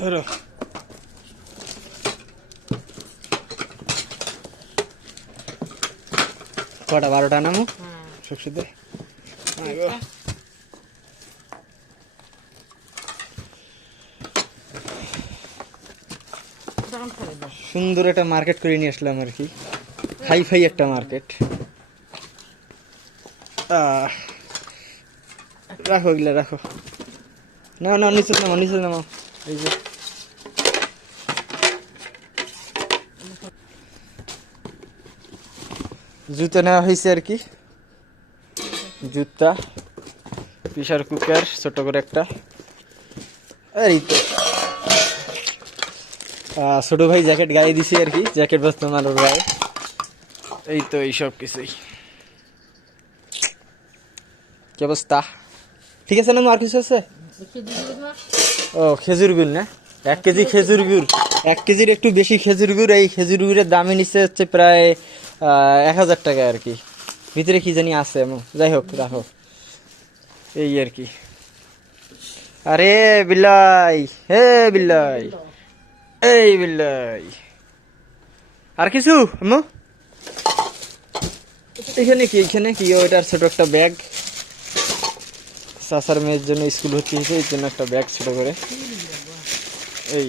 ধরো কটা 12টা নামো শুকশুতে সুন্দর একটা মার্কেট করে নিয়ে আসলাম আর কি, হাই ফাই একটা মার্কেট। রাখো এগুলা রাখো, না না নিচে নামো নিচে নামো। এই যে জুতো নেওয়া হয়েছে আর কি, জুতা, প্রেসার কুকার ছোট করে একটা, এই তো ছোট ভাই জ্যাকেট গায়ে দিছি আর কি, জ্যাকেট বসতে মারোর গায়ে। এই তো এই সব কিছুই। কি অবস্থা? ঠিক আছে না? আর কিছু আছে? ও খেজুর গুড় না, 1 কেজি খেজুর গুড়, 1 কেজির একটু বেশি খেজুর গুড়। এই খেজুর গুড়ের দামে নিচ্ছে হচ্ছে প্রায় 1000 টাকা আর কি। ভিতরে কি জানি আছে, যাই হোক রাখো। এই আর কি। আরে বিল্লাই, হে বিল্লাই, এই বিল্লাই। আর কিছু আম্মু? এখানে কি, এখানে কি? ওইটার ছোট একটা ব্যাগ, চাচার মেয়ের জন্য স্কুল ভর্তি হয়েছে, এই জন্য একটা ব্যাগ ছোট করে। এই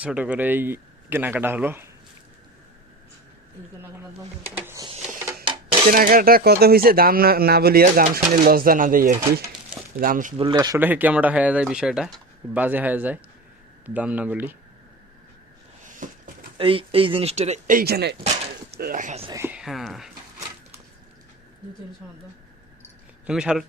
ছোট করে এই কেনাকাটা হলো। কেনাকাটা কত হয়েছে দাম না বলিয়া, দাম শুনে লজ্জা না দেই আর কি। দাম বললে আসলে কেমনটা হয়ে যায়, বিষয়টা বাজে হয়ে যায়, দাম না বলি। এই এই জিনিসটা এইখানে রাখা যায়। হ্যাঁ তুমি শার্ট